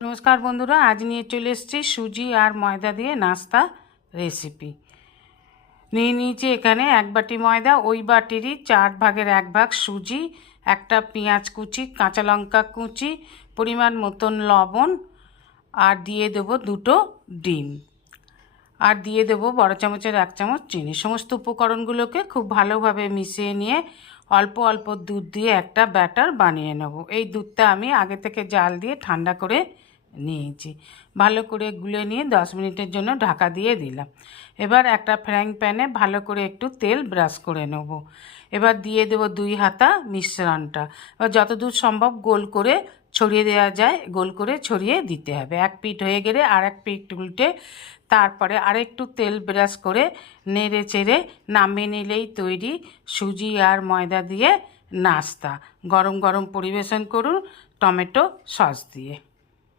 নমস্কার বন্ধুরা, আজ নিয়ে চলে এসেছি সুজি আর ময়দা দিয়ে নাস্তা রেসিপি। নিয়ে নিয়েছি এখানে 1 বাটি ময়দা, ওই বাটিরই 4 ভাগের 1 ভাগ সুজি, একটা পেঁয়াজ কুচি, কাঁচা লঙ্কা কুচি, পরিমাণ মতন লবণ, আর দিয়ে দেবো 2টো ডিম, আর দিয়ে দেবো বড় চামচের 1 চামচ চিনি। সমস্ত উপকরণগুলোকে খুব ভালোভাবে মিশিয়ে নিয়ে অল্প অল্প দুধ দিয়ে একটা ব্যাটার বানিয়ে নেব। এই দুধটা আমি আগে থেকে জাল দিয়ে ঠান্ডা করে নিয়েছি। ভালো করে গুলে নিয়ে 10 মিনিটের জন্য ঢাকা দিয়ে দিলাম। এবার একটা ফ্রাইং প্যানে ভালো করে একটু তেল ব্রাশ করে নেব। এবার দিয়ে দেব 2 হাতা মিশ্রণটা। এবার যতদূর সম্ভব গোল করে ছড়িয়ে দেওয়া যায় গোল করে ছড়িয়ে দিতে হবে। এক পিঠ হয়ে গেলে আর এক পিঠ উল্টে তারপরে আরেকটু তেল ব্রাশ করে নেড়ে চেড়ে নামিয়ে নিলেই তৈরি সুজি আর ময়দা দিয়ে নাস্তা। গরম গরম পরিবেশন করুন টমেটো সস দিয়ে।